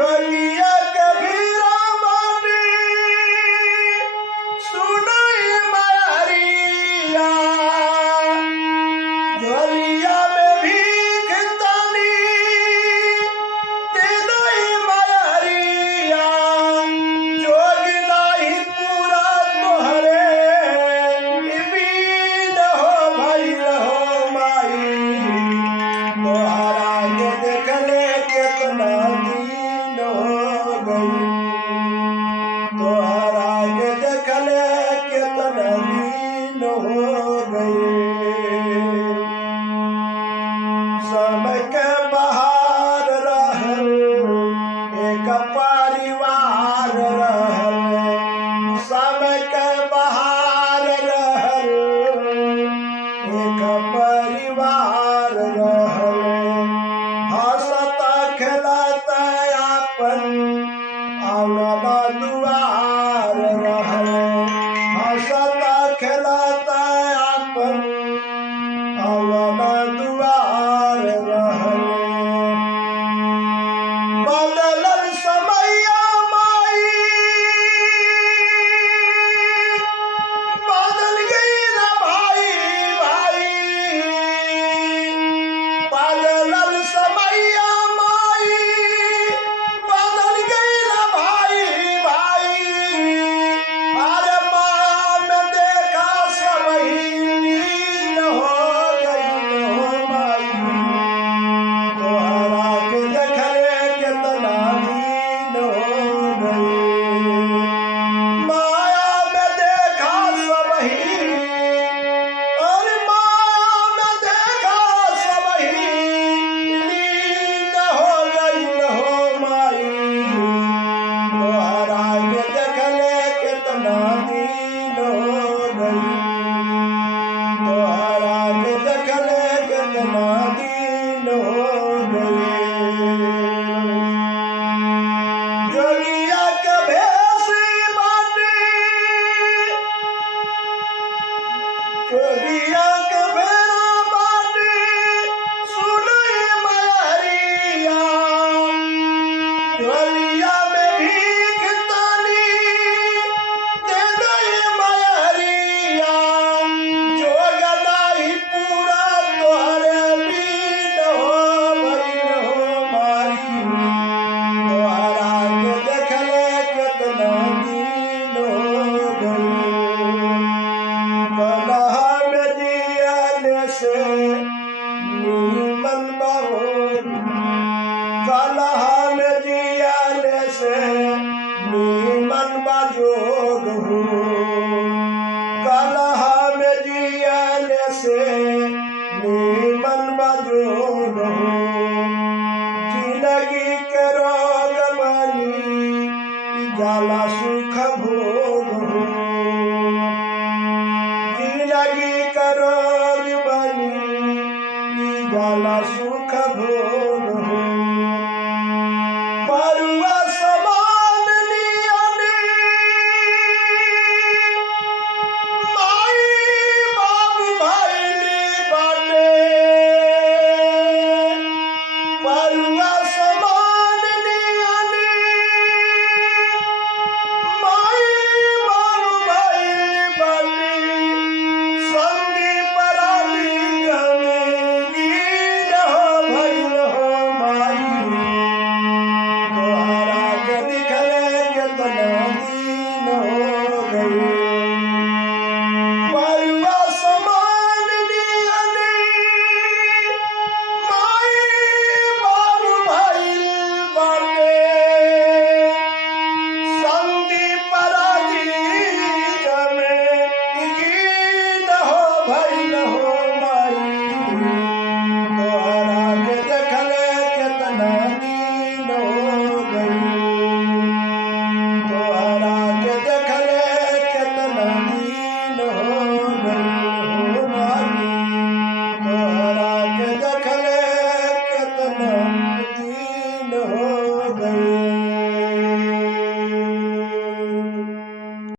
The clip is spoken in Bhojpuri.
जोगिया कबीरा बाटी सुनई मारिया झोलिया में भीख तानी देनई मारिया जोगी नाही पूरा तोहरे बीन हो भइल हो माई तोहरा के देखले केतना दिन हो गई तोहरा के देखले केतना दिन हो गई समय के बाहर रहल एक परिवार रहल समय के बाहर रहल एक परिवार रहल हंसत खेलत अपन आंगन दुआर रहल हंसत खेलत अपन आंगन दुआर रहल बदलल समैया माई बदल गई ना भाई भाई बदलल समैया माई बदल गई ना भाई भाई अरे माँ में देखा सबही लीन हो गई हो माई तोहरा के देखले केतना दिन हो गई माया में देखा सबही अरे माया में देखा सबही लीन हो गई हो माई तोहरा के देखले केतना दिन हो गई तोहरा के देखले केतना दिन हो गई जोगिया के भेसी बाटी जोगिया के भेरा बाटी सुनई मारिया झोलिया में भीख तानी दे दई मारिया जोग नाही पूरा तोहरे बीन हो भइल हो माई तोहरा के देखले केतना दिन हो गई कलह में जियले से नीमन बहुत कलह में जियले से नीमन बजोग हो कलह में जियले से नीमन बजोग हो जिंदगी के रोग बनी जाला